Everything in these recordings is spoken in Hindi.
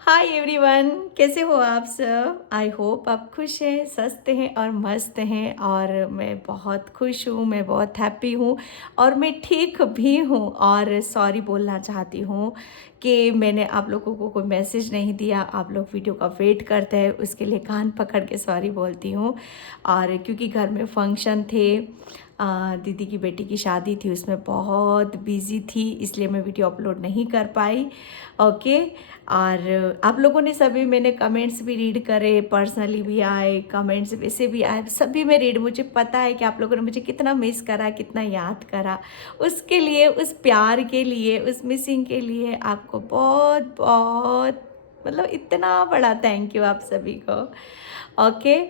हाय एवरीवन, कैसे हो आप सब। आई होप आप खुश हैं, स्वस्थ हैं और मस्त हैं। और मैं बहुत खुश हूँ, मैं बहुत हैप्पी हूँ और मैं ठीक भी हूँ। और सॉरी बोलना चाहती हूँ कि मैंने आप लोगों को कोई मैसेज नहीं दिया, आप लोग वीडियो का वेट करते हैं, उसके लिए कान पकड़ के सॉरी बोलती हूँ। और क्योंकि घर में फंक्शन थे, दीदी की बेटी की शादी थी, उसमें बहुत बिजी थी, इसलिए मैं वीडियो अपलोड नहीं कर पाई। ओके। और आप लोगों ने सभी, मैंने कमेंट्स भी रीड करे, पर्सनली भी आए कमेंट्स, वैसे भी आए, सभी में रीड, मुझे पता है कि आप लोगों ने मुझे कितना मिस करा, कितना याद करा। उसके लिए, उस प्यार के लिए, उस मिसिंग के लिए आपको बहुत बहुत मतलब इतना बड़ा थैंक यू आप सभी को। ओके।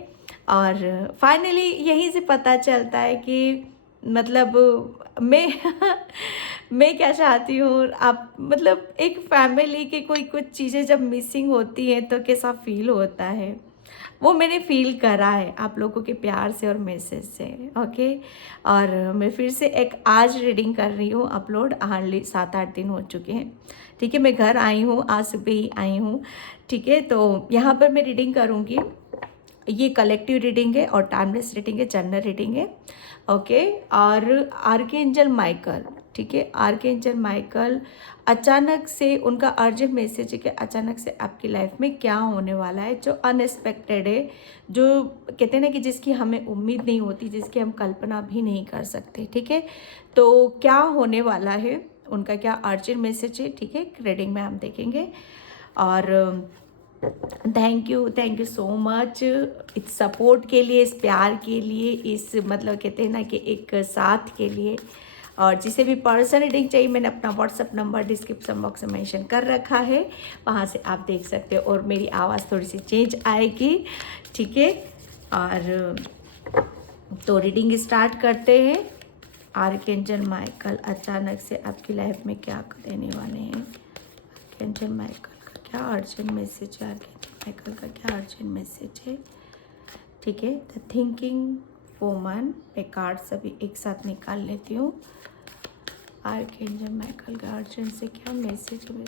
और फाइनली यहीं से पता चलता है कि मतलब मैं मैं क्या चाहती हूँ। आप मतलब एक फैमिली की कोई कुछ चीज़ें जब मिसिंग होती हैं तो कैसा फील होता है, वो मैंने फील करा है आप लोगों के प्यार से और मैसेज से। ओके। और मैं फिर से एक आज रीडिंग कर रही हूँ, अपलोड हार्डली 7-8 दिन हो चुके हैं। ठीक है, मैं घर आई हूँ, आज सुबह ही आई हूँ। ठीक है, तो यहाँ पर मैं रीडिंग करूँगी। ये कलेक्टिव रीडिंग है और टाइमलेस रीडिंग है, जनरल रीडिंग है। ओके। और आर्कएंजल माइकल, ठीक है, आर्कएंजल माइकल अचानक से उनका अर्जेंट मैसेज है कि अचानक से आपकी लाइफ में क्या होने वाला है जो अनएक्सपेक्टेड है, जो कहते हैं ना कि जिसकी हमें उम्मीद नहीं होती, जिसकी हम कल्पना भी नहीं कर सकते। ठीक है, तो क्या होने वाला है, उनका क्या अर्जेंट मैसेज है, ठीक है, रीडिंग में हम देखेंगे। और थैंक यू सो मच इस सपोर्ट के लिए, इस प्यार के लिए, इस मतलब कहते हैं ना कि एक साथ के लिए। और जिसे भी पर्सनल रीडिंग चाहिए, मैंने अपना व्हाट्सअप नंबर डिस्क्रिप्शन बॉक्स में मेंशन कर रखा है, वहाँ से आप देख सकते हो। और मेरी आवाज़ थोड़ी सी चेंज आएगी, ठीक है। और तो रीडिंग स्टार्ट करते हैं। आर्कएंजल माइकल अचानक से आपकी लाइफ में क्या देने वाले हैं। आर्कएंजल माइकल का क्या अर्जेंट मैसेज है, आर्कएंजल माइकल का क्या अर्जेंट मैसेज है। ठीक है, द थिंकिंग वुमन, मैं कार्ड सभी एक साथ निकाल लेती हूँ। आर्कएंजल माइकल का अर्जेंट से क्या मैसेज है।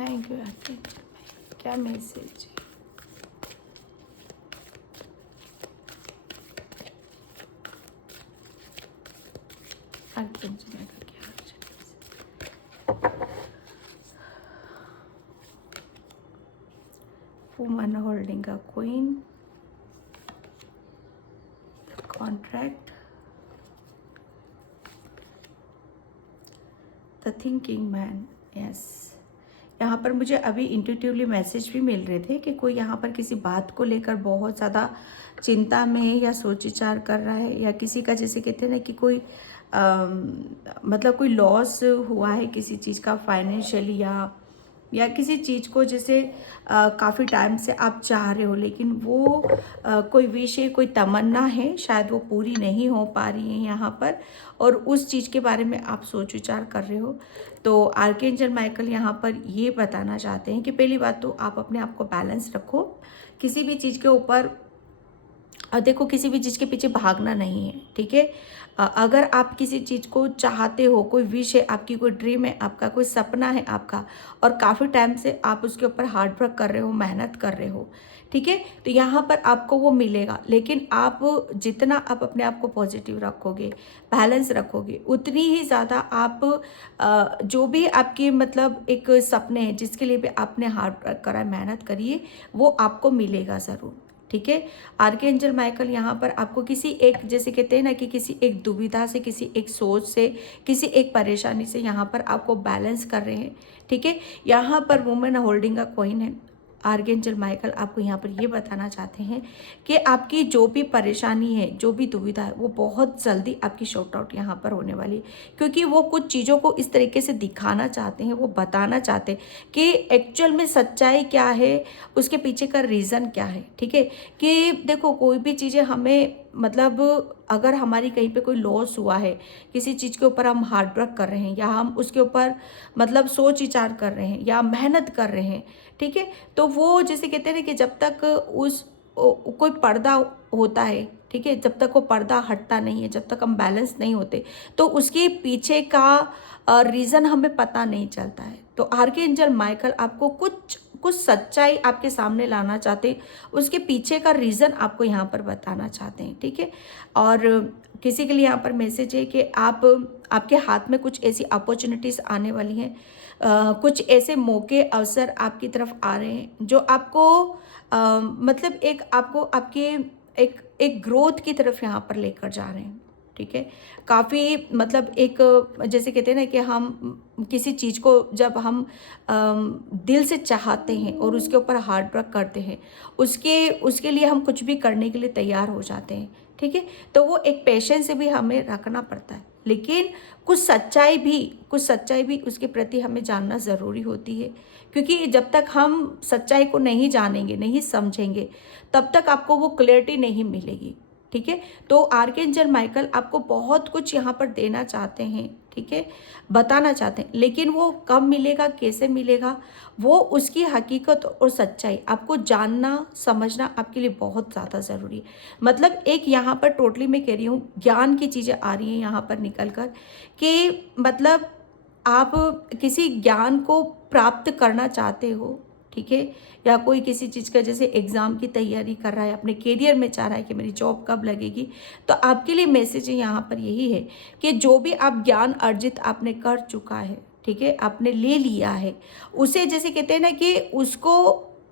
थैंक यू आर्कएंजल माइकल, क्या मैसेज है। आर्कएंजल माइकल क्या urgent message. Woman holding a queen, contract, the thinking man. Yes, यहाँ पर मुझे अभी इंट्यूटिवली मैसेज भी मिल रहे थे कि कोई यहाँ पर किसी बात को लेकर बहुत ज़्यादा चिंता में है या सोच विचार कर रहा है, या किसी का जैसे कहते हैं ना कि कोई मतलब कोई लॉस हुआ है किसी चीज़ का, फाइनेंशियली या किसी चीज़ को जैसे काफ़ी टाइम से आप चाह रहे हो, लेकिन वो कोई विश है, कोई तमन्ना है, शायद वो पूरी नहीं हो पा रही है यहाँ पर, और उस चीज़ के बारे में आप सोच विचार कर रहे हो। तो आर्कएंजल माइकल यहाँ पर ये बताना चाहते हैं कि पहली बात तो आप अपने आप को बैलेंस रखो, किसी भी चीज़ के ऊपर देखो, किसी भी चीज़ के पीछे भागना नहीं है। ठीक है, अगर आप किसी चीज़ को चाहते हो, कोई विश है आपकी, कोई ड्रीम है आपका, कोई सपना है आपका, और काफ़ी टाइम से आप उसके ऊपर हार्ड वर्क कर रहे हो, मेहनत कर रहे हो, ठीक है, तो यहाँ पर आपको वो मिलेगा। लेकिन आप जितना आप अपने आप को पॉजिटिव रखोगे, बैलेंस रखोगे, उतनी ही ज़्यादा आप जो भी आपके मतलब एक सपने हैं जिसके लिए भी आपने हार्ड वर्क करा, मेहनत करिए, वो आपको मिलेगा ज़रूर। ठीक है, आर्कएंजल माइकल यहाँ पर आपको किसी एक, जैसे कहते हैं ना कि किसी एक दुविधा से, किसी एक सोच से, किसी एक परेशानी से यहाँ पर आपको बैलेंस कर रहे हैं। ठीक है, यहाँ पर वुमेन होल्डिंग अ कॉइन है। आर्कएंजल माइकल आपको यहाँ पर ये बताना चाहते हैं कि आपकी जो भी परेशानी है, जो भी दुविधा है, वो बहुत जल्दी आपकी शॉर्ट आउट यहाँ पर होने वाली है, क्योंकि वो कुछ चीज़ों को इस तरीके से दिखाना चाहते हैं, वो बताना चाहते हैं कि एक्चुअल में सच्चाई क्या है, उसके पीछे का रीज़न क्या है। ठीक है, कि देखो, कोई भी चीज़ें हमें मतलब अगर हमारी कहीं पे कोई लॉस हुआ है, किसी चीज़ के ऊपर हम हार्ड वर्क कर रहे हैं, या हम उसके ऊपर मतलब सोच विचार कर रहे हैं, या मेहनत कर रहे हैं, ठीक है, तो वो जैसे कहते हैं ना कि जब तक उस कोई पर्दा होता है, ठीक है, जब तक वो पर्दा हटता नहीं है, जब तक हम बैलेंस नहीं होते, तो उसके पीछे का रीज़न हमें पता नहीं चलता है। तो आर्कएंजल माइकल आपको कुछ कुछ सच्चाई आपके सामने लाना चाहते हैं, उसके पीछे का रीज़न आपको यहाँ पर बताना चाहते हैं, ठीक है। और किसी के लिए यहाँ पर मैसेज है कि आपके हाथ में कुछ ऐसी अपॉर्चुनिटीज़ आने वाली हैं, कुछ ऐसे मौके अवसर आपकी तरफ आ रहे हैं जो आपको मतलब एक आपको आपके एक ग्रोथ की तरफ यहाँ पर लेकर जा रहे हैं, ठीक है। काफ़ी मतलब एक जैसे कहते हैं ना कि हम किसी चीज़ को जब हम दिल से चाहते हैं और उसके ऊपर हार्ड वर्क करते हैं, उसके उसके लिए हम कुछ भी करने के लिए तैयार हो जाते हैं, ठीक है। तो वो एक पेशेंस से भी हमें रखना पड़ता है, लेकिन कुछ सच्चाई भी उसके प्रति हमें जानना ज़रूरी होती है, क्योंकि जब तक हम सच्चाई को नहीं जानेंगे, नहीं समझेंगे, तब तक आपको वो क्लैरिटी नहीं मिलेगी, ठीक है। तो आर्कएंजल माइकल आपको बहुत कुछ यहाँ पर देना चाहते हैं, ठीक है, बताना चाहते हैं, लेकिन वो कब मिलेगा, कैसे मिलेगा, वो उसकी हकीकत और सच्चाई आपको जानना समझना आपके लिए बहुत ज़्यादा ज़रूरी है। मतलब एक यहाँ पर टोटली मैं कह रही हूँ ज्ञान की चीज़ें आ रही हैं यहाँ पर निकल कर, कि मतलब आप किसी ज्ञान को प्राप्त करना चाहते हो, ठीक है, या कोई किसी चीज़ का जैसे एग्ज़ाम की तैयारी कर रहा है, अपने करियर में चाह रहा है कि मेरी जॉब कब लगेगी, तो आपके लिए मैसेज यहाँ पर यही है कि जो भी आप ज्ञान अर्जित आपने कर चुका है, ठीक है, आपने ले लिया है, उसे जैसे कहते हैं ना कि उसको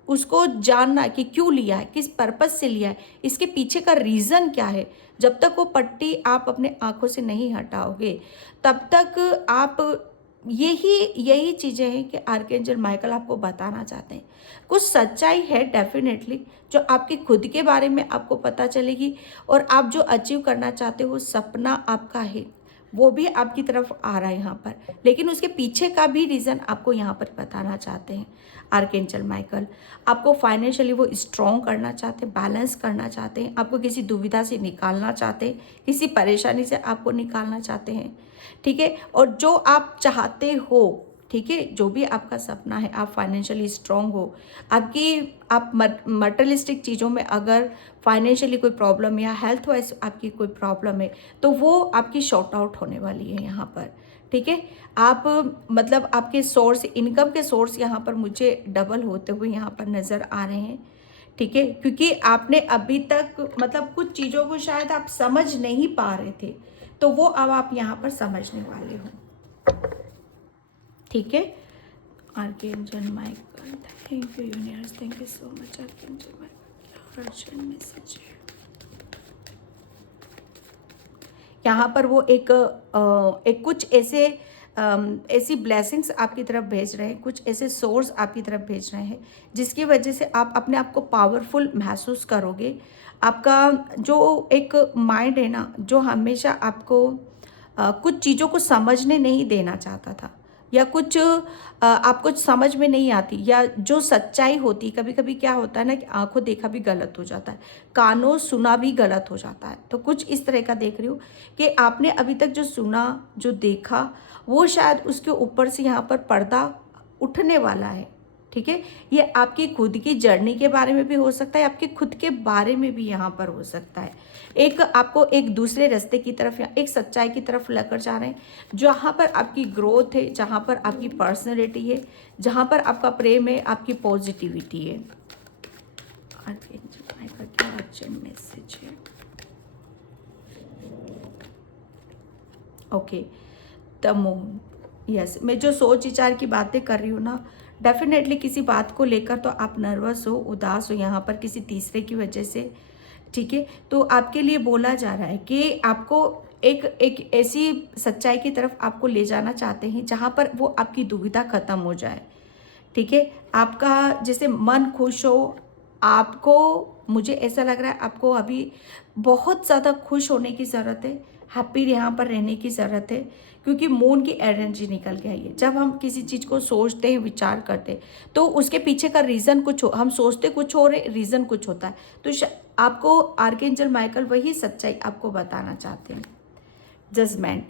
उसको जानना कि क्यों लिया है, किस पर्पज़ से लिया है, इसके पीछे का रीज़न क्या है। जब तक वो पट्टी आप अपने आँखों से नहीं हटाओगे, तब तक आप यही यही चीज़ें हैं कि आर्कएंजल माइकल आपको बताना चाहते हैं। कुछ सच्चाई है डेफिनेटली जो आपके खुद के बारे में आपको पता चलेगी, और आप जो अचीव करना चाहते हो सपना आपका है, वो भी आपकी तरफ आ रहा है यहाँ पर, लेकिन उसके पीछे का भी रीज़न आपको यहाँ पर बताना चाहते हैं आर्कएंजल माइकल। आपको फाइनेंशियली वो स्ट्रॉन्ग करना चाहते हैं, बैलेंस करना चाहते हैं, आपको किसी दुविधा से निकालना चाहते हैं, किसी परेशानी से आपको निकालना चाहते हैं, ठीक है। और जो आप चाहते हो, ठीक है, जो भी आपका सपना है, आप फाइनेंशियली स्ट्रॉन्ग हो, आप मटेरियलिस्टिक चीज़ों में अगर फाइनेंशियली कोई प्रॉब्लम या हेल्थ वाइज आपकी कोई प्रॉब्लम है, तो वो आपकी शॉर्ट आउट होने वाली है यहाँ पर, ठीक है। आप मतलब आपके सोर्स, इनकम के सोर्स यहाँ पर मुझे डबल होते हुए यहाँ पर नज़र आ रहे हैं, ठीक है, क्योंकि आपने अभी तक मतलब कुछ चीज़ों को शायद आप समझ नहीं पा रहे थे, तो वो अब आप यहाँ पर समझने वाले हो, ठीक है। Archangel Michael, thank you universe, thank you so much archangel Michael, urgent message है यहाँ पर। वो एक कुछ ऐसे ऐसी ब्लेसिंग्स आपकी तरफ भेज रहे हैं, कुछ ऐसे सोर्स आपकी तरफ भेज रहे हैं जिसकी वजह से आप अपने आप को पावरफुल महसूस करोगे। आपका जो एक माइंड है ना, जो हमेशा आपको कुछ चीज़ों को समझने नहीं देना चाहता था, या कुछ आपको समझ में नहीं आती, या जो सच्चाई होती, कभी कभी क्या होता है ना कि आंखों देखा भी गलत हो जाता है, कानों सुना भी गलत हो जाता है। तो कुछ इस तरह का देख रही हूँ कि आपने अभी तक जो सुना, जो देखा, वो शायद उसके ऊपर से यहाँ पर पर्दा उठने वाला है, ठीक है। ये आपकी खुद की जर्नी के बारे में भी हो सकता है, आपके खुद के बारे में भी यहाँ पर हो सकता है। एक आपको एक दूसरे रास्ते की तरफ या एक सच्चाई की तरफ लेकर जा रहे हैं, जहाँ पर आपकी ग्रोथ है, जहाँ पर आपकी पर्सनैलिटी है, जहाँ पर आपका प्रेम है, आपकी पॉजिटिविटी है। क्या अर्जेंट मैसेज है? Okay, the moon, yes. मैं जो सोच विचार की बातें कर रही हूँ ना, डेफिनेटली किसी बात को लेकर तो आप नर्वस हो, उदास हो यहाँ पर किसी तीसरे की वजह से, ठीक है। तो आपके लिए बोला जा रहा है कि आपको एक ऐसी सच्चाई की तरफ आपको ले जाना चाहते हैं जहाँ पर वो आपकी दुविधा खत्म हो जाए, ठीक है। आपका जैसे मन खुश हो, आपको, मुझे ऐसा लग रहा है आपको अभी बहुत ज़्यादा खुश होने की ज़रूरत है, हैप्पी यहाँ पर रहने की ज़रूरत है, क्योंकि मून की एनर्जी निकल के आई है। जब हम किसी चीज़ को सोचते हैं, विचार करते हैं, तो उसके पीछे का रीज़न कुछ हो, हम सोचते कुछ हो रहे, रीज़न कुछ होता है। तो आपको आर्कएंजल माइकल वही सच्चाई आपको बताना चाहते हैं। जजमेंट,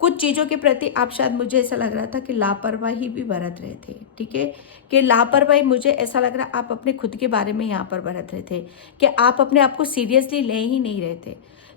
कुछ चीज़ों के प्रति आप शायद, मुझे ऐसा लग रहा था कि लापरवाही भी बरत रहे थे, ठीक है, कि लापरवाही, मुझे ऐसा लग रहा आप अपने खुद के बारे में यहाँ पर बरत रहे थे कि आप अपने आप को सीरियसली ले ही नहीं रहे थे।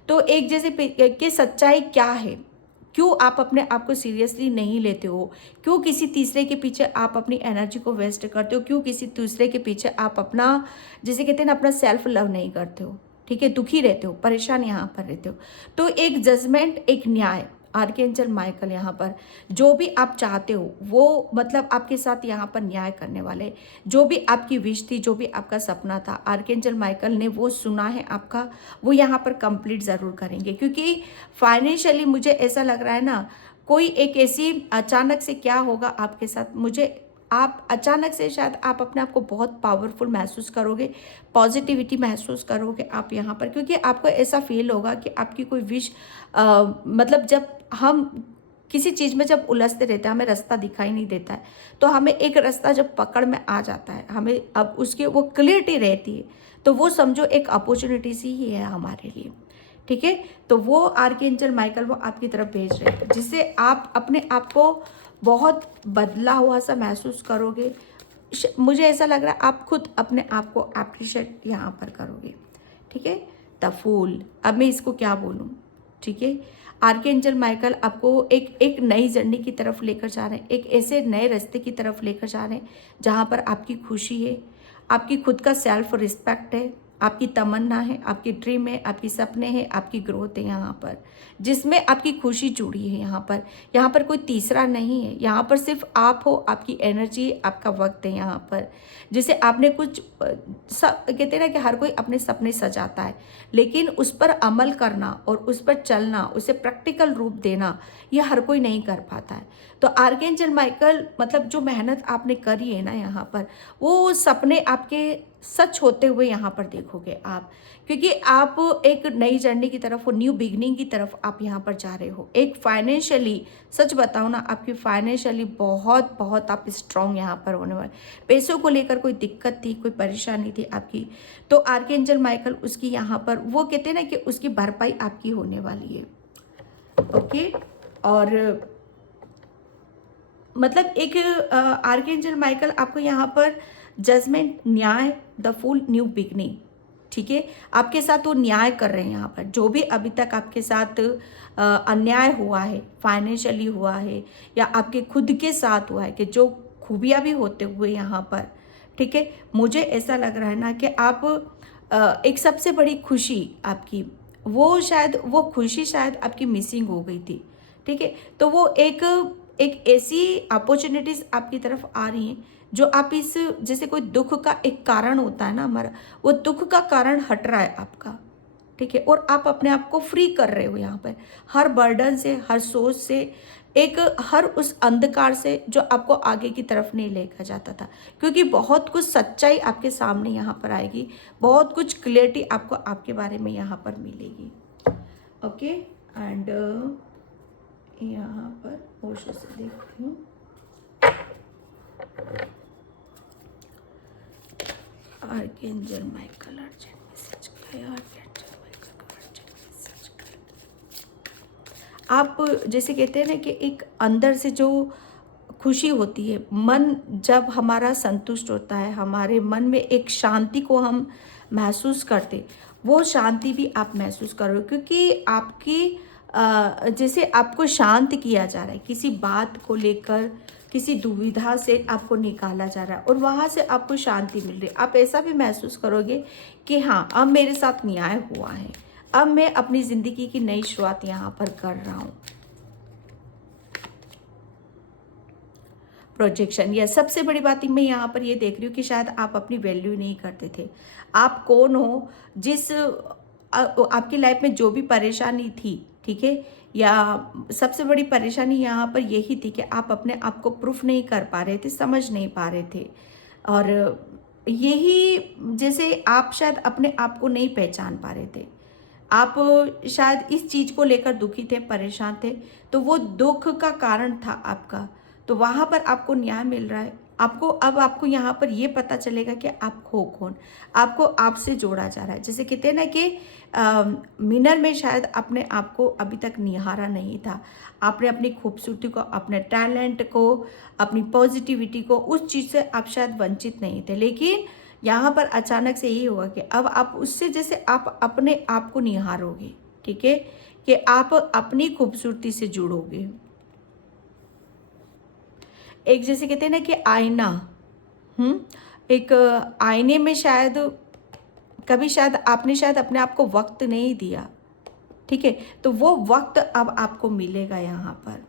तो एक जैसे कि सच्चाई क्या है, क्यों आप अपने आप को सीरियसली नहीं लेते हो, क्यों किसी तीसरे के पीछे आप अपनी एनर्जी को वेस्ट करते हो, क्यों किसी दूसरे के पीछे आप अपना, जिसे कहते हैं ना, अपना सेल्फ लव नहीं करते हो, ठीक है, दुखी रहते हो, परेशान यहाँ पर रहते हो। तो एक जजमेंट, एक न्याय, आर्कएंजल माइकल यहाँ पर जो भी आप चाहते हो वो मतलब आपके साथ यहाँ पर न्याय करने वाले, जो भी आपकी विश थी, जो भी आपका सपना था, आर्कएंजल माइकल ने वो सुना है आपका, वो यहाँ पर कंप्लीट ज़रूर करेंगे। क्योंकि फाइनेंशियली मुझे ऐसा लग रहा है ना, कोई एक ऐसी अचानक से क्या होगा आपके साथ, मुझे आप अचानक से शायद आप अपने आप को बहुत पावरफुल महसूस करोगे, पॉजिटिविटी महसूस करोगे आप यहाँ पर, क्योंकि आपको ऐसा फील होगा कि आपकी कोई विश, मतलब जब हम किसी चीज़ में जब उलझते रहते हैं, हमें रास्ता दिखाई नहीं देता है, तो हमें एक रास्ता जब पकड़ में आ जाता है, हमें अब उसकी वो क्लियरिटी रहती है, तो वो समझो एक अपॉर्चुनिटी सी ही है हमारे लिए, ठीक है। तो वो आर्कएंजल माइकल वो आपकी तरफ भेज रहे हैं, जिससे आप अपने आप को बहुत बदला हुआ सा महसूस करोगे। मुझे ऐसा लग रहा है आप खुद अपने आप को अप्रिशिएट यहाँ पर करोगे, ठीक है। द फूल, अब मैं इसको क्या बोलूँ, ठीक है। आर्कएंजल माइकल आपको एक नई जर्नी की तरफ लेकर जा रहे हैं, एक ऐसे नए रास्ते की तरफ लेकर जा रहे हैं जहाँ पर आपकी खुशी है, आपकी खुद का सेल्फ रिस्पेक्ट है, आपकी तमन्ना है, आपकी ड्रीम है, आपकी सपने हैं, आपकी ग्रोथ है यहाँ पर, जिसमें आपकी खुशी जुड़ी है। यहाँ पर कोई तीसरा नहीं है, यहाँ पर सिर्फ आप हो, आपकी एनर्जी, आपका वक्त है यहाँ पर, जिसे आपने कुछ कहते हैं ना कि हर कोई अपने सपने सजाता है, लेकिन उस पर अमल करना और उस पर चलना, उसे प्रैक्टिकल रूप देना, यह हर कोई नहीं कर पाता है। तो आर्कएंजल माइकल मतलब जो मेहनत आपने करी है ना यहाँ पर, वो सपने आपके सच होते हुए यहाँ पर देखोगे आप, क्योंकि आप एक नई जर्नी की तरफ, वो न्यू बिगनिंग की तरफ आप यहाँ पर जा रहे हो। एक फाइनेंशियली, सच बताओ ना, आपकी फाइनेंशियली बहुत बहुत आप स्ट्रांग यहाँ पर होने वाले। पैसों को लेकर कोई दिक्कत थी, कोई परेशानी थी आपकी, तो आर्कएंजल माइकल उसकी यहाँ पर वो कहते हैं ना कि उसकी भरपाई आपकी होने वाली है, ओके। और मतलब एक आर्कएंजल माइकल आपको यहाँ पर जजमेंट, न्याय, द फूल, न्यू बिगनिंग, ठीक है, आपके साथ वो न्याय कर रहे हैं यहाँ पर। जो भी अभी तक आपके साथ अन्याय हुआ है, फाइनेंशियली हुआ है या आपके खुद के साथ हुआ है, कि जो खूबियाँ भी होते हुए यहाँ पर, ठीक है, मुझे ऐसा लग रहा है ना कि आप एक सबसे बड़ी खुशी आपकी, वो शायद वो खुशी शायद आपकी मिसिंग हो गई थी, ठीक है। तो वो एक ऐसी अपॉर्चुनिटीज़ आपकी तरफ आ रही हैं जो आप इस, जैसे कोई दुख का एक कारण होता है ना हमारा, वो दुख का कारण हट रहा है आपका, ठीक है, और आप अपने आप को फ्री कर रहे हो यहाँ पर, हर बर्डन से, हर सोच से, एक हर उस अंधकार से जो आपको आगे की तरफ नहीं लेकर जाता था, क्योंकि बहुत कुछ सच्चाई आपके सामने यहाँ पर आएगी, बहुत कुछ क्लियरिटी आपको आपके बारे में यहाँ पर मिलेगी, ओके। एंड यहाँ पर ओशो से देखती हूँ, आर्कएंजल माइकल अर्जेंट मैसेज का, आर्कएंजल माइकल अर्जेंट मैसेज का। आप जैसे कहते हैं ना कि एक अंदर से जो खुशी होती है, मन जब हमारा संतुष्ट होता है, हमारे मन में एक शांति को हम महसूस करते, वो शांति भी आप महसूस करो, क्योंकि आपकी जैसे आपको शांत किया जा रहा है, किसी बात को लेकर किसी दुविधा से आपको निकाला जा रहा है और वहाँ से आपको शांति मिल रही है। आप ऐसा भी महसूस करोगे कि हाँ, अब मेरे साथ न्याय हुआ है, अब मैं अपनी ज़िंदगी की नई शुरुआत यहाँ पर कर रहा हूँ। प्रोजेक्शन, या सबसे बड़ी बात मैं यहाँ पर ये देख रही हूँ कि शायद आप अपनी वैल्यू नहीं करते थे। आप कौन हो, जिस आपकी लाइफ में जो भी परेशानी थी, ठीक है, या सबसे बड़ी परेशानी यहाँ पर यही थी कि आप अपने आप को प्रूफ नहीं कर पा रहे थे, समझ नहीं पा रहे थे, और यही जैसे आप शायद अपने आप को नहीं पहचान पा रहे थे, आप शायद इस चीज़ को लेकर दुखी थे, परेशान थे, तो वो दुख का कारण था आपका। तो वहाँ पर आपको न्याय मिल रहा है। आपको यहाँ पर ये पता चलेगा कि आप हो कौन, आपको आपसे जोड़ा जा रहा है। जैसे कहते हैं ना कि मिनल में शायद अपने आप को अभी तक निहारा नहीं था, आपने अपनी खूबसूरती को, अपने टैलेंट को, अपनी पॉजिटिविटी को, उस चीज़ से आप शायद वंचित नहीं थे, लेकिन यहाँ पर अचानक से यही होगा कि अब आप उससे जैसे आप अपने आप को निहारोगे, ठीक है, कि आप अपनी खूबसूरती से जुड़ोगे। एक जैसे कहते हैं ना कि आईना, एक आईने में शायद कभी शायद आपने शायद अपने आप को वक्त नहीं दिया, ठीक है, तो वो वक्त अब आपको मिलेगा यहाँ पर।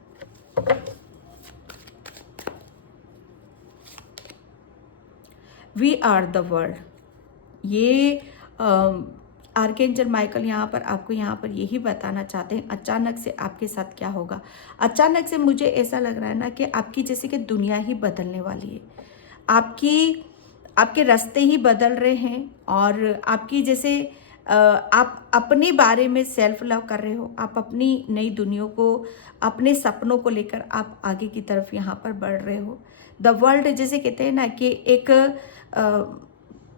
वी आर द वर्ल्ड, ये आर्कएंजल माइकल यहाँ पर आपको यहाँ पर यही बताना चाहते हैं अचानक से आपके साथ क्या होगा। अचानक से मुझे ऐसा लग रहा है ना कि आपकी जैसे कि दुनिया ही बदलने वाली है, आपके रास्ते ही बदल रहे हैं, और आपकी जैसे आप अपने बारे में सेल्फ लव कर रहे हो, आप अपनी नई दुनिया को, अपने सपनों को लेकर आप आगे की तरफ यहाँ पर बढ़ रहे हो। द वर्ल्ड जैसे कहते हैं ना कि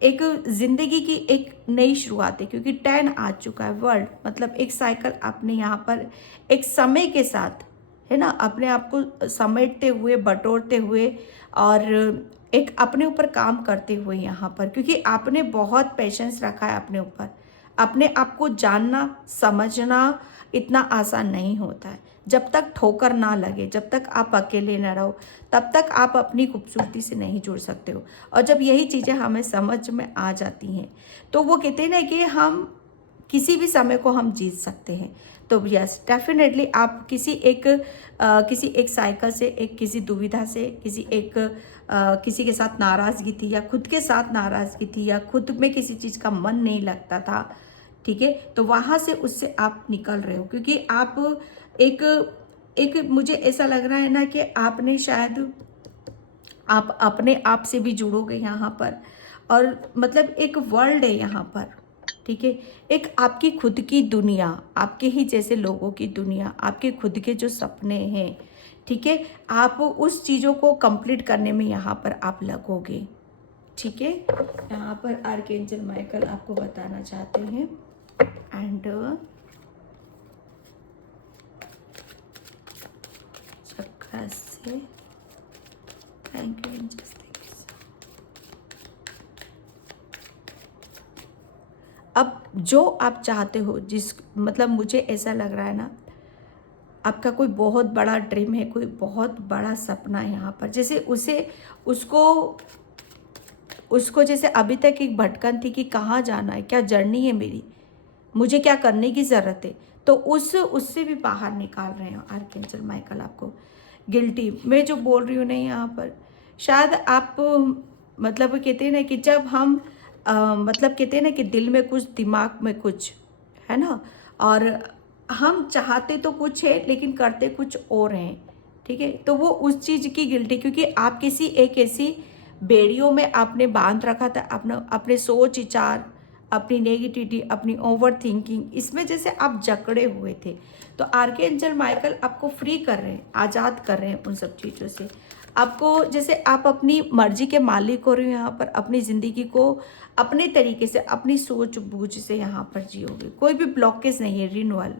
एक जिंदगी की एक नई शुरुआत है, क्योंकि 10 आ चुका है। वर्ल्ड मतलब एक साइकिल आपने यहाँ पर एक समय के साथ, है ना, अपने आप को समेटते हुए, बटोरते हुए, और एक अपने ऊपर काम करते हुए यहाँ पर, क्योंकि आपने बहुत पेशेंस रखा है अपने ऊपर। अपने आप को जानना समझना इतना आसान नहीं होता है। जब तक ठोकर ना लगे, जब तक आप अकेले ना रहो, तब तक आप अपनी खूबसूरती से नहीं जुड़ सकते हो। और जब यही चीज़ें हमें समझ में आ जाती हैं, तो वो कहते हैं ना कि हम किसी भी समय को हम जीत सकते हैं। तो यस, डेफिनेटली आप किसी एक साइकिल से, एक किसी दुविधा से, किसी के साथ नाराज़गी थी, या खुद के साथ नाराज़गी थी, या खुद में किसी चीज़ का मन नहीं लगता था, ठीक है, तो वहाँ से उससे आप निकल रहे हो, क्योंकि आप एक मुझे ऐसा लग रहा है ना कि आपने शायद आप अपने आप से भी जुड़ोगे यहाँ पर, और मतलब एक वर्ल्ड है यहाँ पर, ठीक है, एक आपकी खुद की दुनिया, आपके ही जैसे लोगों की दुनिया, आपके खुद के जो सपने हैं, ठीक है, आप उस चीज़ों को कंप्लीट करने में यहाँ पर आप लगोगे, ठीक है। यहाँ पर आर्कएंजल माइकल आपको बताना चाहते हैं, एंड चक्र से थैंक यू एंजल्स। अब जो आप चाहते हो, जिस मतलब मुझे ऐसा लग रहा है ना, आपका कोई बहुत बड़ा ड्रीम है, कोई बहुत बड़ा सपना है यहाँ पर, जैसे उसको जैसे अभी तक एक भटकन थी कि कहाँ जाना है, क्या जर्नी है मेरी, मुझे क्या करने की ज़रूरत है, तो उससे भी बाहर निकाल रहे हैं आर्कएंजल माइकल आपको। गिल्टी मैं जो बोल रही हूँ ना यहाँ पर, शायद आप मतलब कहते हैं ना कि जब हम मतलब कहते हैं ना कि दिल में कुछ, दिमाग में कुछ, है ना, और हम चाहते तो कुछ है लेकिन करते कुछ और हैं, ठीक है, तो वो उस चीज़ की गिल्टी, क्योंकि आप किसी एक ऐसी बेड़ियों में आपने बांध रखा था अपने सोच विचार, अपनी नेगेटिविटी, अपनी ओवर थिंकिंग, इसमें जैसे आप जकड़े हुए थे। तो आर्कएंजल माइकल आपको फ्री कर रहे हैं, आज़ाद कर रहे हैं उन सब चीज़ों से। आपको जैसे आप अपनी मर्जी के मालिक हो रहे हो यहाँ पर, अपनी ज़िंदगी को अपने तरीके से, अपनी सोच बूझ से यहाँ पर जियोगे, कोई भी ब्लॉकेज नहीं है, रिन्यूअल।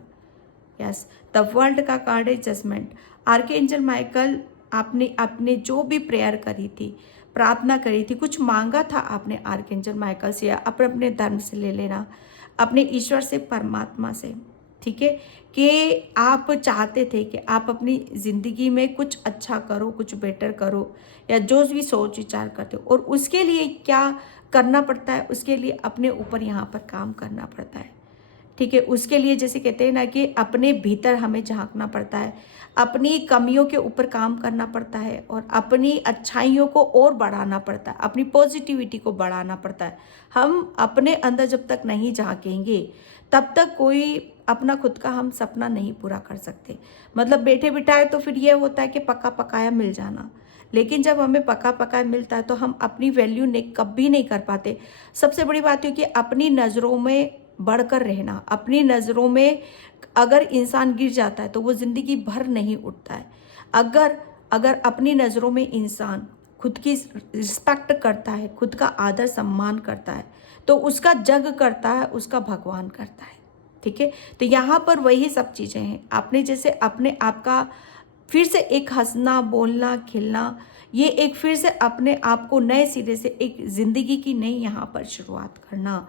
यस, द वर्ल्ड का कार्ड है जजमेंट। आर्कएंजल माइकल आपने जो भी प्रेयर करी थी, प्रार्थना करी थी, कुछ मांगा था आपने आर्कएंजल माइकल से, या अपने धर्म से ले लेना, अपने ईश्वर से, परमात्मा से, ठीक है, कि आप चाहते थे कि आप अपनी ज़िंदगी में कुछ अच्छा करो, कुछ बेटर करो, या जो भी सोच विचार करते हो, और उसके लिए क्या करना पड़ता है, उसके लिए अपने ऊपर यहाँ पर काम करना पड़ता है, ठीक है। उसके लिए जैसे कहते हैं ना कि अपने भीतर हमें झांकना पड़ता है, अपनी कमियों के ऊपर काम करना पड़ता है, और अपनी अच्छाइयों को और बढ़ाना पड़ता है, अपनी पॉजिटिविटी को बढ़ाना पड़ता है। हम अपने अंदर जब तक नहीं झांकेंगे, तब तक कोई अपना खुद का हम सपना नहीं पूरा कर सकते। मतलब बैठे बिठाए तो फिर ये होता है कि पका पकाया मिल जाना, लेकिन जब हमें पका पकाया मिलता है तो हम अपनी वैल्यू कभी नहीं कर पाते। सबसे बड़ी बात है कि अपनी नज़रों में बढ़कर रहना, अपनी नज़रों में अगर इंसान गिर जाता है तो वो ज़िंदगी भर नहीं उठता है। अगर अगर अपनी नज़रों में इंसान खुद की रिस्पेक्ट करता है, खुद का आदर सम्मान करता है, तो उसका जग करता है, उसका भगवान करता है। ठीक है, तो यहाँ पर वही सब चीज़ें हैं। आपने जैसे अपने आप का फिर से एक हंसना, बोलना, खिलना, ये एक फिर से अपने आप को नए सिरे से एक ज़िंदगी की नई यहाँ पर शुरुआत करना,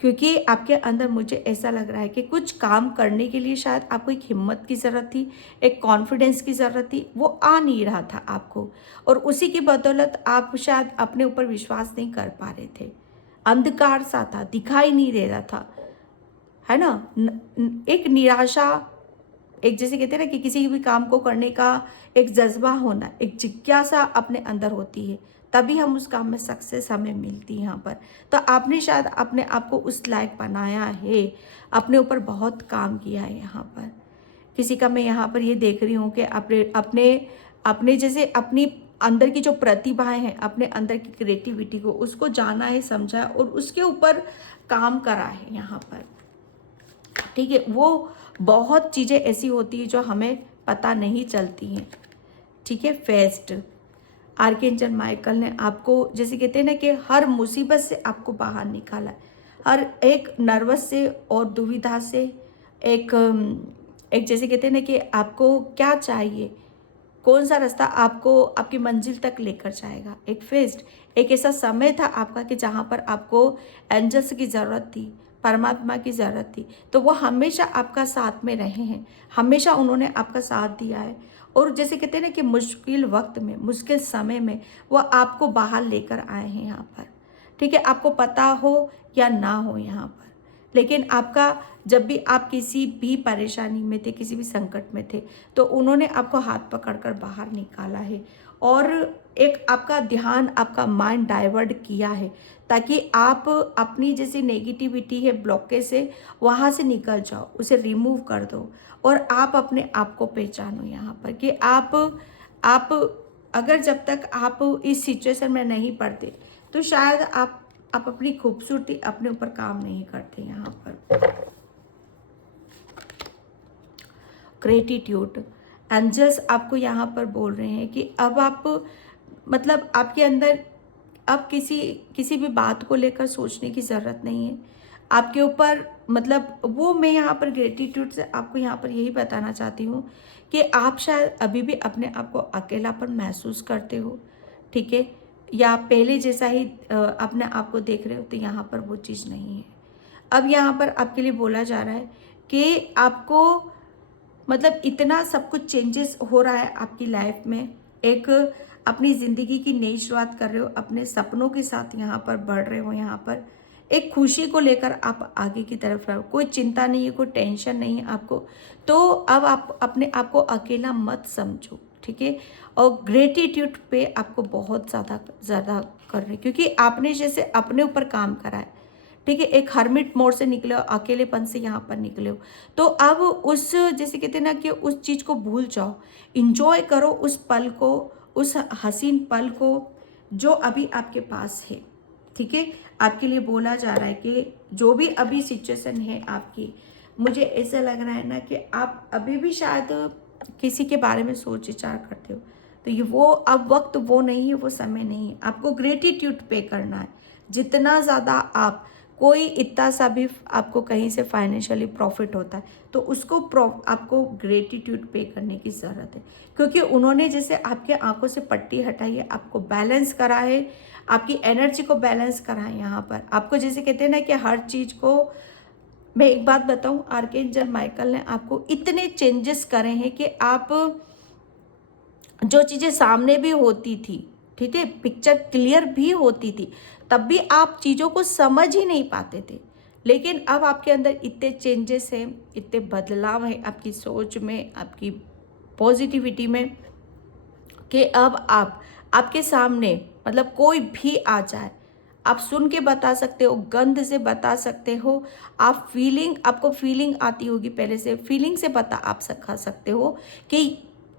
क्योंकि आपके अंदर मुझे ऐसा लग रहा है कि कुछ काम करने के लिए शायद आपको एक हिम्मत की ज़रूरत थी, एक कॉन्फिडेंस की ज़रूरत थी, वो आ नहीं रहा था आपको, और उसी की बदौलत आप शायद अपने ऊपर विश्वास नहीं कर पा रहे थे। अंधकार सा था, दिखाई नहीं दे रहा था, है ना। एक निराशा, एक जैसे कहते हैं ना कि किसी भी काम को करने का एक जज्बा होना, एक जिज्ञासा अपने अंदर होती है, तभी हम उस काम में सक्सेस हमें मिलती है यहाँ पर। तो आपने शायद अपने आप को उस लायक बनाया है, अपने ऊपर बहुत काम किया है यहाँ पर। किसी का मैं यहाँ पर ये देख रही हूँ कि अपने अपने अपने जैसे अपनी अंदर की जो प्रतिभाएं हैं, अपने अंदर की क्रिएटिविटी को, उसको जाना है, समझा है, और उसके ऊपर काम करा है यहाँ पर। ठीक है, वो बहुत चीज़ें ऐसी होती है जो हमें पता नहीं चलती हैं। ठीक है, फेस्ट आर्कएंजल माइकल ने आपको जैसे कहते हैं ना कि हर मुसीबत से आपको बाहर निकाला है, हर एक नर्वस से और दुविधा से, एक एक जैसे कहते हैं ना कि आपको क्या चाहिए, कौन सा रास्ता आपको आपकी मंजिल तक लेकर जाएगा। एक फेस्ट, एक ऐसा समय था आपका कि जहाँ पर आपको एंजल्स की ज़रूरत थी, परमात्मा की ज़रूरत थी, तो वो हमेशा आपका साथ में रहे हैं, हमेशा उन्होंने आपका साथ दिया है। और जैसे कहते हैं ना कि मुश्किल वक्त में, मुश्किल समय में वो आपको बाहर लेकर आए हैं यहाँ पर। ठीक है, आपको पता हो या ना हो यहाँ पर, लेकिन आपका जब भी आप किसी भी परेशानी में थे, किसी भी संकट में थे, तो उन्होंने आपको हाथ पकड़कर बाहर निकाला है, और एक आपका ध्यान, आपका माइंड डाइवर्ट किया है, ताकि आप अपनी जैसी नेगेटिविटी है, ब्लॉकेज से, वहाँ से निकल जाओ, उसे रिमूव कर दो, और आप अपने आप को पहचानो यहाँ पर कि आप अगर जब तक आप इस सिचुएशन में नहीं पड़ते, तो शायद आप अपनी खूबसूरती अपने ऊपर काम नहीं करते यहाँ पर। ग्रेटिट्यूड, एंजल्स आपको यहाँ पर बोल रहे हैं कि अब आप मतलब आपके अंदर अब किसी भी बात को लेकर सोचने की ज़रूरत नहीं है आपके ऊपर। मतलब वो मैं यहाँ पर ग्रेटिट्यूड से आपको यहाँ पर यही बताना चाहती हूँ कि आप शायद अभी भी अपने आप को अकेलापन महसूस करते हो, ठीक है, या पहले जैसा ही अपने आप को देख रहे हो, तो यहाँ पर वो चीज़ नहीं है। अब यहाँ पर आपके लिए बोला जा रहा है कि आपको मतलब इतना सब कुछ चेंजेस हो रहा है आपकी लाइफ में, एक अपनी ज़िंदगी की नई शुरुआत कर रहे हो, अपने सपनों के साथ यहाँ पर बढ़ रहे हो, यहाँ पर एक खुशी को लेकर आप आगे की तरफ रहो, कोई चिंता नहीं है, कोई टेंशन नहीं है आपको। तो अब आप अपने आप को अकेला मत समझो, ठीक है। और ग्रेटिट्यूड पे आपको बहुत ज़्यादा ज़्यादा कर रहे, क्योंकि आपने जैसे अपने ऊपर काम करा है, ठीक है, एक हर्मिट मोड से निकले हो, अकेलेपन से यहाँ पर निकले हो, तो अब उस जैसे कहते हैं ना कि उस चीज़ को भूल जाओ, इंजॉय करो उस पल को, उस हसीन पल को जो अभी आपके पास है, ठीक है। आपके लिए बोला जा रहा है कि जो भी अभी सिचुएशन है आपकी, मुझे ऐसा लग रहा है ना कि आप अभी भी शायद किसी के बारे में सोच विचार करते हो, तो ये वो अब वक्त वो नहीं है, वो समय नहीं है, आपको ग्रेटिट्यूड पे करना है। जितना ज़्यादा आप कोई इतना सा भी आपको कहीं से फाइनेंशियली प्रॉफिट होता है, तो उसको आपको ग्रेटिट्यूड पे करने की ज़रूरत है, क्योंकि उन्होंने जैसे आपके आंखों से पट्टी हटाई है, आपको बैलेंस करा है, आपकी एनर्जी को बैलेंस करा है। यहाँ पर आपको जैसे कहते हैं ना कि हर चीज़ को, मैं एक बात बताऊँ, आर्कएंजल माइकल ने आपको इतने चेंजेस करे हैं कि आप जो चीज़ें सामने भी होती थी, ठीक है, पिक्चर क्लियर भी होती थी, तब भी आप चीज़ों को समझ ही नहीं पाते थे, लेकिन अब आपके अंदर इतने चेंजेस हैं, इतने बदलाव हैं आपकी सोच में, आपकी पॉजिटिविटी में, कि अब आपके सामने मतलब कोई भी आ जाए, आप सुन के बता सकते हो, गंध से बता सकते हो, आप आपको फीलिंग आती होगी पहले से, फीलिंग से बता आप सिखा सकते हो कि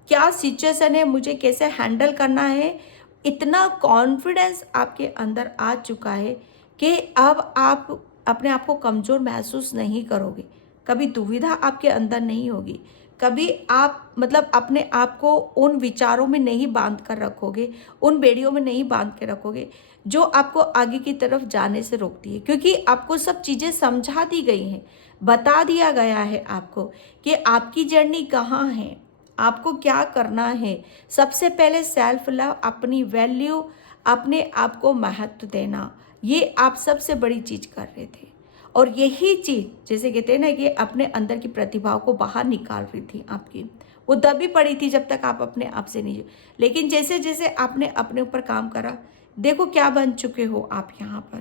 क्या सिचुएशन है, मुझे कैसे हैंडल करना है। इतना कॉन्फिडेंस आपके अंदर आ चुका है कि अब आप अपने आप को कमज़ोर महसूस नहीं करोगे, कभी दुविधा आपके अंदर नहीं होगी, कभी आप मतलब अपने आप को उन विचारों में नहीं बांध कर रखोगे, उन बेड़ियों में नहीं बांध के रखोगे जो आपको आगे की तरफ जाने से रोकती है, क्योंकि आपको सब चीज़ें समझा दी गई हैं, बता दिया गया है आपको कि आपकी जर्नी कहाँ है, आपको क्या करना है। सबसे पहले सेल्फ लव, अपनी वैल्यू, अपने आप को महत्व देना, ये आप सबसे बड़ी चीज़ कर रहे थे। और यही चीज़, जैसे कहते हैं ना कि अपने अंदर की प्रतिभाओं को बाहर निकाल रही थी आपकी, वो दबी पड़ी थी जब तक आप अपने आप से नहीं। लेकिन जैसे जैसे आपने अपने ऊपर काम करा, देखो क्या बन चुके हो आप यहाँ पर।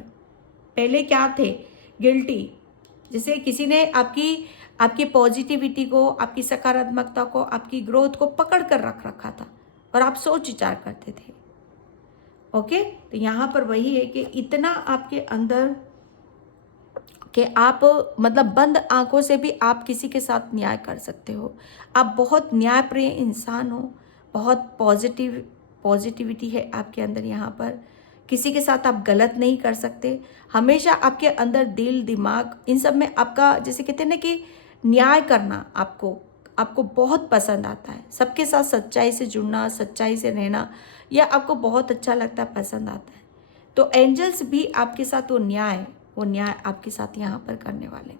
पहले क्या थे? गिल्टी। जैसे किसी ने आपकी आपकी पॉजिटिविटी को, आपकी सकारात्मकता को, आपकी ग्रोथ को पकड़ कर रख रखा था और आप सोच विचार करते थे। ओके, तो यहाँ पर वही है कि इतना आपके अंदर कि आप मतलब बंद आंखों से भी आप किसी के साथ न्याय कर सकते हो। आप बहुत न्यायप्रिय इंसान हो, बहुत पॉजिटिविटी है आपके अंदर। यहाँ पर किसी के साथ आप गलत नहीं कर सकते। हमेशा आपके अंदर दिल, दिमाग, इन सब में आपका, जैसे कहते हैं ना कि न्याय करना आपको आपको बहुत पसंद आता है। सबके साथ सच्चाई से जुड़ना, सच्चाई से रहना, यह आपको बहुत अच्छा लगता है, पसंद आता है। तो एंजल्स भी आपके साथ वो न्याय आपके साथ यहाँ पर करने वाले।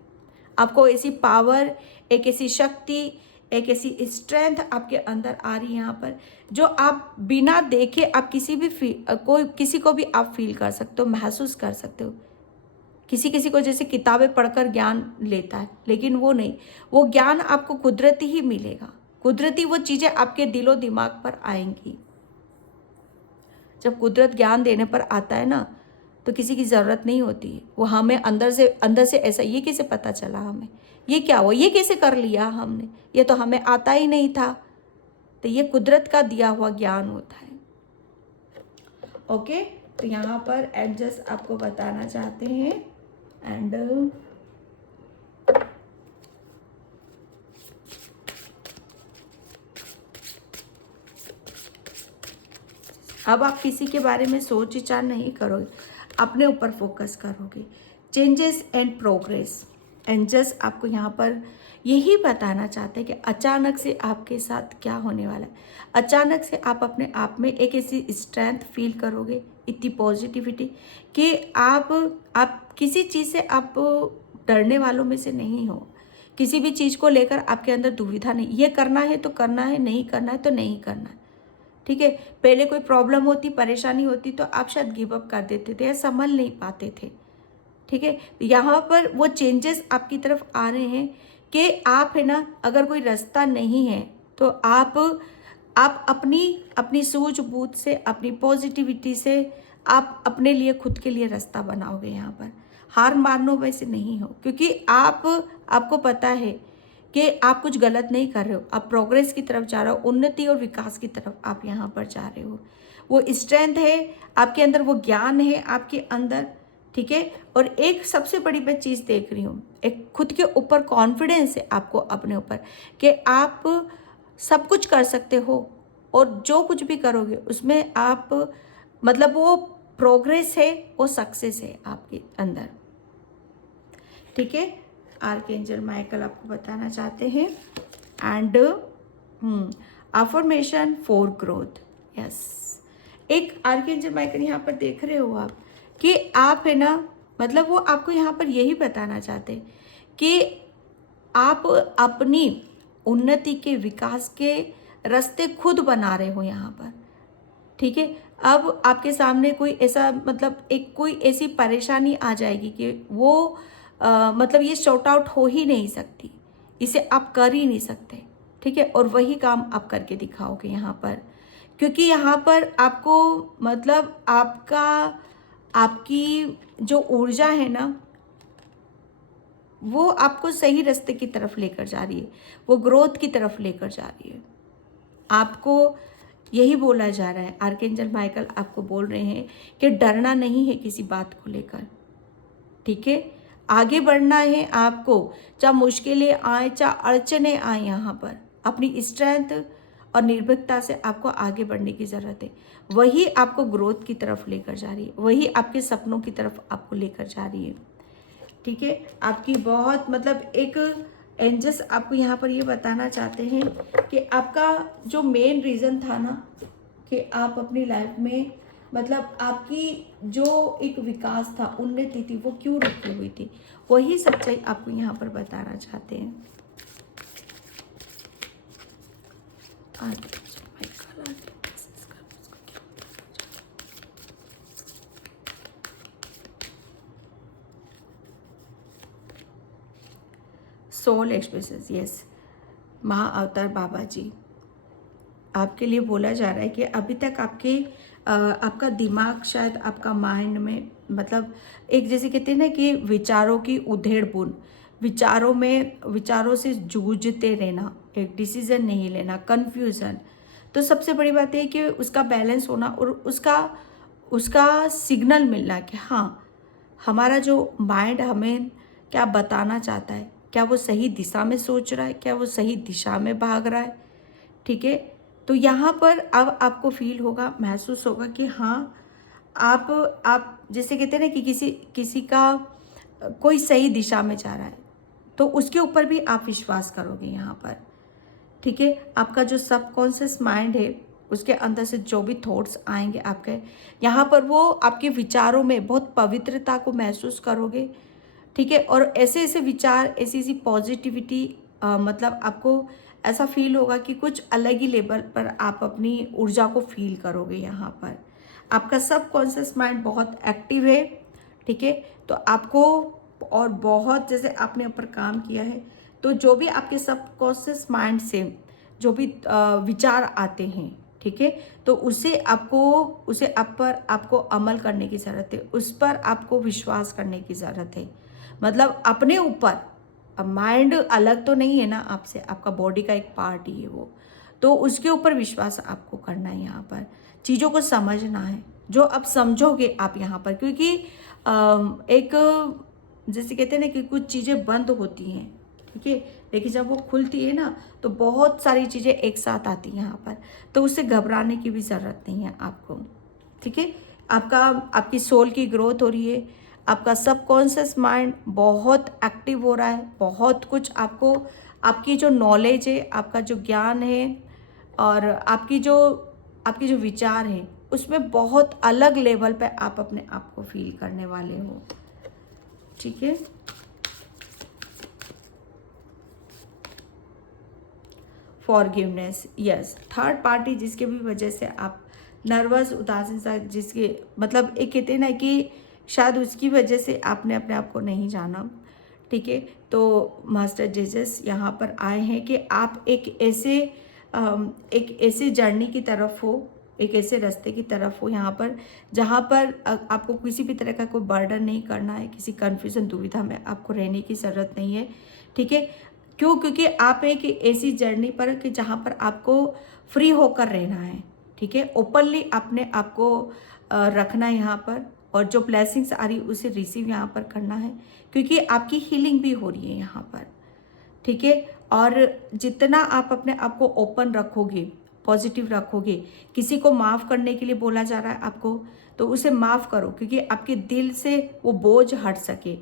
आपको ऐसी पावर, एक ऐसी शक्ति, एक ऐसी स्ट्रेंथ आपके अंदर आ रही है यहाँ पर, जो आप बिना देखे आप किसी को भी आप फील कर सकते हो, महसूस कर सकते हो। किसी किसी को जैसे किताबें पढ़कर ज्ञान लेता है, लेकिन वो नहीं, वो ज्ञान आपको कुदरती ही मिलेगा। कुदरती वो चीज़ें आपके दिलो दिमाग पर आएंगी। जब कुदरत ज्ञान देने पर आता है ना, तो किसी की ज़रूरत नहीं होती। वो हमें अंदर से ऐसा, ये कैसे पता चला हमें, ये क्या हुआ, ये कैसे कर लिया हमने, ये तो हमें आता ही नहीं था। तो ये कुदरत का दिया हुआ ज्ञान होता है। ओके, तो यहाँ पर एंजल्स आपको बताना चाहते हैं। एंड अब आप किसी के बारे में सोच विचार नहीं करोगे, अपने ऊपर फोकस करोगे। चेंजेस एंड प्रोग्रेस, एंजल्स आपको यहाँ पर यही बताना चाहते हैं कि अचानक से आपके साथ क्या होने वाला है। अचानक से आप अपने आप में एक ऐसी स्ट्रेंथ फील करोगे, इतनी पॉजिटिविटी, कि आप किसी चीज़ से आप डरने वालों में से नहीं हो। किसी भी चीज़ को लेकर आपके अंदर दुविधा नहीं, ये करना है तो करना है, नहीं करना है तो नहीं करना है। ठीक है, पहले कोई प्रॉब्लम होती, परेशानी होती तो आप शायद गिव अप कर देते थे या संभल नहीं पाते थे। ठीक है, यहाँ पर वो चेंजेस आपकी तरफ आ रहे हैं कि आप है ना, अगर कोई रास्ता नहीं है तो आप अपनी सूझबूझ से, अपनी पॉजिटिविटी से आप अपने लिए, खुद के लिए रास्ता बनाओगे। यहाँ पर हार मानने वैसे नहीं हो, क्योंकि आपको पता है कि आप कुछ गलत नहीं कर रहे हो, आप प्रोग्रेस की तरफ जा रहे हो, उन्नति और विकास की तरफ आप यहाँ पर जा रहे हो। वो स्ट्रेंथ है आपके अंदर, वो ज्ञान है आपके अंदर। ठीक है, और एक सबसे बड़ी मैं चीज़ देख रही हूँ, एक खुद के ऊपर कॉन्फिडेंस है आपको, अपने ऊपर, कि आप सब कुछ कर सकते हो और जो कुछ भी करोगे उसमें आप मतलब वो प्रोग्रेस है, वो सक्सेस है आपके अंदर। ठीक है, आर्कएंजल माइकल आपको बताना चाहते हैं। And affirmation for growth. Yes, एक आर्कएंजल माइकल यहाँ पर देख रहे हो आप कि आप है ना, मतलब वो आपको यहाँ पर यही बताना चाहते हैं कि आप अपनी उन्नति के, विकास के रास्ते खुद बना रहे हो यहाँ पर। ठीक है, अब आपके सामने कोई ऐसा मतलब कोई ऐसी परेशानी आ जाएगी कि वो मतलब ये शॉर्ट आउट हो ही नहीं सकती, इसे आप कर ही नहीं सकते। ठीक है, और वही काम आप करके दिखाओगे यहाँ पर, क्योंकि यहाँ पर आपको मतलब आपकी जो ऊर्जा है ना, वो आपको सही रास्ते की तरफ लेकर जा रही है, वो ग्रोथ की तरफ लेकर जा रही है। आपको यही बोला जा रहा है, आर्कएंजल माइकल आपको बोल रहे हैं कि डरना नहीं है किसी बात को लेकर। ठीक है, आगे बढ़ना है आपको, चाहे मुश्किलें आए, चाहे अड़चने आए, यहाँ पर अपनी स्ट्रेंथ और निर्भीकता से आपको आगे बढ़ने की ज़रूरत है। वही आपको ग्रोथ की तरफ लेकर जा रही है, वही आपके सपनों की तरफ आपको लेकर जा रही है। ठीक है, आपकी बहुत मतलब एक एंजल्स आपको यहाँ पर ये बताना चाहते हैं कि आपका जो मेन रीज़न था ना कि आप अपनी लाइफ में मतलब आपकी जो एक विकास था, उन्नति थी, वो क्यों रुकी हुई थी, वही सच्चाई आपको यहाँ पर बताना चाहते हैं। सोल एक्सप्रेसेस, यस, महा अवतार बाबा जी, आपके लिए बोला जा रहा है कि अभी तक आपका दिमाग शायद आपका माइंड में मतलब एक जैसे कहते हैं ना कि विचारों की उधेड़ बुन, विचारों से जूझते रहना, एक डिसीजन नहीं लेना, कन्फ्यूज़न। तो सबसे बड़ी बात है कि उसका बैलेंस होना और उसका सिग्नल मिलना कि हाँ, हमारा जो माइंड हमें क्या बताना चाहता है, क्या वो सही दिशा में सोच रहा है, क्या वो सही दिशा में भाग रहा है। ठीक है, तो यहाँ पर अब आपको फील होगा, महसूस होगा कि हाँ, आप जैसे कहते हैं ना कि किसी का कोई सही दिशा में जा रहा है, तो उसके ऊपर भी आप विश्वास करोगे यहाँ पर। ठीक है, आपका जो सबकॉन्शियस माइंड है, उसके अंदर से जो भी थॉट्स आएंगे आपके यहाँ पर, वो आपके विचारों में बहुत पवित्रता को महसूस करोगे। ठीक है, और ऐसे ऐसे विचार, ऐसी ऐसी पॉजिटिविटी, मतलब आपको ऐसा फील होगा कि कुछ अलग ही लेवल पर आप अपनी ऊर्जा को फील करोगे। यहाँ पर आपका सबकॉन्शियस माइंड बहुत एक्टिव है। ठीक है, तो आपको और बहुत जैसे आपने ऊपर काम किया है, तो जो भी आपके सबकॉन्शियस माइंड से जो भी विचार आते हैं, ठीक है, तो उसे आप पर आपको अमल करने की ज़रूरत है, उस पर आपको विश्वास करने की ज़रूरत है। मतलब अपने ऊपर, अब माइंड अलग तो नहीं है ना आपसे, आपका बॉडी का एक पार्ट ही है वो, तो उसके ऊपर विश्वास आपको करना है। यहाँ पर चीज़ों को समझना है, जो आप समझोगे आप यहाँ पर, क्योंकि एक जैसे कहते हैं ना कि कुछ चीज़ें बंद होती हैं, ठीक है, लेकिन जब वो खुलती है ना, तो बहुत सारी चीज़ें एक साथ आती हैं यहाँ पर, तो उससे घबराने की भी ज़रूरत नहीं है आपको। ठीक है, आपकी सोल की ग्रोथ हो रही है, आपका सबकॉन्शियस माइंड बहुत एक्टिव हो रहा है, बहुत कुछ आपकी जो नॉलेज है, आपका जो ज्ञान है, और आपकी जो विचार है, उसमें बहुत अलग लेवल पे आप अपने आप को फील करने वाले हो। ठीक है, फॉरगिवनेस, यस, थर्ड पार्टी जिसके भी वजह से आप नर्वस, उदासीन सा, जिसके मतलब एक कहते हैं ना कि शायद उसकी वजह से आपने अपने आप को नहीं जाना। ठीक है, तो मास्टर जीसस यहाँ पर आए हैं कि आप एक ऐसे जर्नी की तरफ हो, एक ऐसे रास्ते की तरफ हो यहाँ पर, जहाँ पर आपको किसी भी तरह का कोई बर्डन नहीं करना है, किसी कन्फ्यूज़न, दुविधा में आपको रहने की ज़रूरत नहीं है। ठीक है, क्यों? क्योंकि आप एक ऐसी जर्नी पर कि जहाँ पर आपको फ्री होकर रहना है। ठीक है, ओपनली अपने आप को रखना है यहाँ पर, और जो ब्लेसिंग्स आ रही उसे रिसीव यहाँ पर करना है, क्योंकि आपकी हीलिंग भी हो रही है यहाँ पर। ठीक है, और जितना आप अपने आप को ओपन रखोगे, पॉजिटिव रखोगे, किसी को माफ़ करने के लिए बोला जा रहा है आपको, तो उसे माफ़ करो, क्योंकि आपके दिल से वो बोझ हट सके,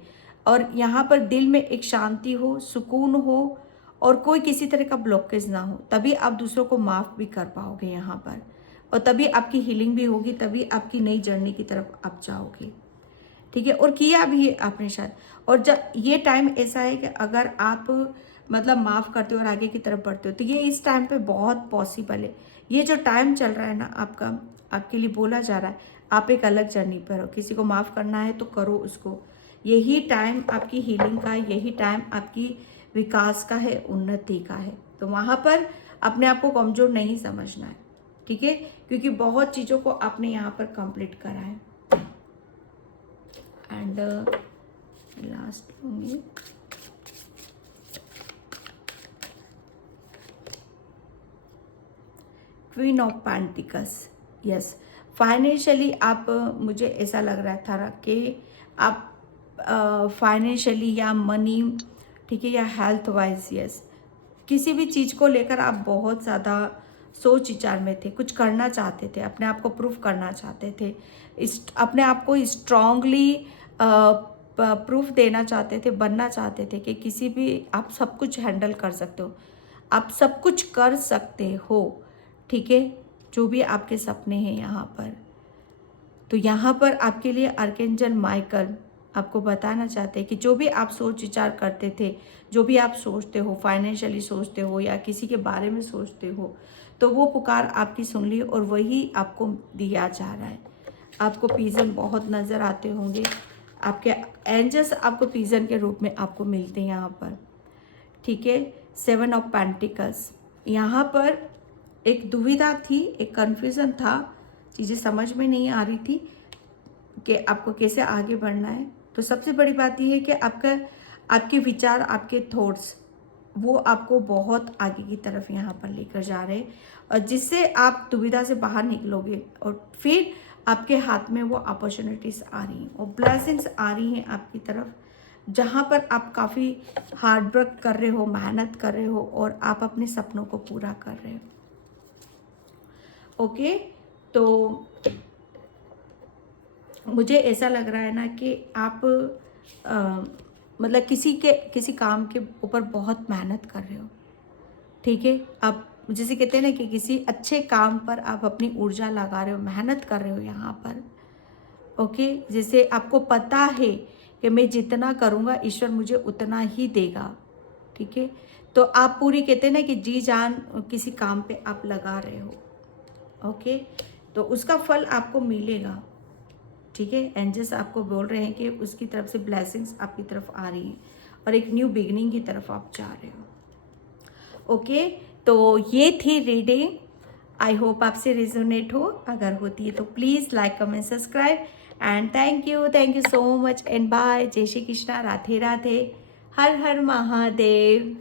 और यहाँ पर दिल में एक शांति हो, सुकून हो, और कोई किसी तरह का ब्लॉकेज ना हो, तभी आप दूसरों को माफ़ भी कर पाओगे यहाँ पर, और तभी आपकी हीलिंग भी होगी, तभी आपकी नई जर्नी की तरफ आप जाओगे। ठीक है, और किया भी है आपने शायद, और जब ये टाइम ऐसा है कि अगर आप मतलब माफ़ करते हो और आगे की तरफ बढ़ते हो, तो ये इस टाइम पे बहुत पॉसिबल है। ये जो टाइम चल रहा है ना आपके लिए बोला जा रहा है, आप एक अलग जर्नी पर हो, किसी को माफ़ करना है तो करो उसको। यही टाइम आपकी हीलिंग का है, यही टाइम आपकी विकास का है, उन्नति का है। तो वहाँ पर अपने आप को कमज़ोर नहीं समझना है। ठीक है, क्योंकि बहुत चीज़ों को आपने यहाँ पर कंप्लीट करा है। एंड लास्ट होंगे queen of pentacles, yes, financially आप, मुझे ऐसा लग रहा था कि आप फाइनेंशियली या मनी, ठीक है, या हेल्थ वाइज, यस, किसी भी चीज़ को लेकर आप बहुत ज़्यादा सोच विचार में थे, कुछ करना चाहते थे, अपने आप को प्रूफ करना चाहते थे, अपने आप को स्ट्रांगली प्रूफ देना चाहते थे, बनना चाहते थे कि किसी भी आप सब कुछ हैंडल कर सकते हो, आप सब कुछ कर सकते हो, ठीक है, जो भी आपके सपने हैं यहाँ पर। तो यहाँ पर आपके लिए आर्कएंजल माइकल आपको बताना चाहते हैं कि जो भी आप सोच विचार करते थे, जो भी आप सोचते हो, फाइनेंशियली सोचते हो या किसी के बारे में सोचते हो, तो वो पुकार आपकी सुन ली और वही आपको दिया जा रहा है। आपको पीजन बहुत नज़र आते होंगे, आपके एंजल्स आपको पीजन के रूप में आपको मिलते हैं यहाँ पर, ठीक है। 7 ऑफ पेंटिकल्स, यहाँ पर एक दुविधा थी, एक कन्फ्यूज़न था, चीज़ें समझ में नहीं आ रही थी कि आपको कैसे आगे बढ़ना है। तो सबसे बड़ी बात यह है कि आपके विचार, आपके थॉट्स वो आपको बहुत आगे की तरफ यहाँ पर लेकर जा रहे हैं, और जिससे आप दुविधा से बाहर निकलोगे और फिर आपके हाथ में वो अपॉर्चुनिटीज़ आ रही हैं और ब्लेसिंग्स आ रही हैं आपकी तरफ, जहाँ पर आप काफ़ी हार्ड वर्क कर रहे हो, मेहनत कर रहे हो और आप अपने सपनों को पूरा कर रहे हो। ओके, तो मुझे ऐसा लग रहा है ना कि आप मतलब किसी काम के ऊपर बहुत मेहनत कर रहे हो, ठीक है। आप जैसे कहते हैं ना कि किसी अच्छे काम पर आप अपनी ऊर्जा लगा रहे हो, मेहनत कर रहे हो यहाँ पर, ओके। जैसे आपको पता है कि मैं जितना करूँगा ईश्वर मुझे उतना ही देगा, ठीक है। तो आप पूरी कहते हैं ना कि जी जान किसी काम पे आप लगा रहे हो, ओके, तो उसका फल आपको मिलेगा, ठीक है। एंजल्स आपको बोल रहे हैं कि उसकी तरफ से ब्लेसिंग्स आपकी तरफ आ रही हैं और एक न्यू बिगनिंग की तरफ आप जा रहे हो, ओके। तो ये थी रीडिंग, आई होप आपसे रिजोनेट हो, अगर होती है तो please like comment subscribe and thank you so much and bye. जय श्री कृष्णा, राधे राधे, हर हर महादेव।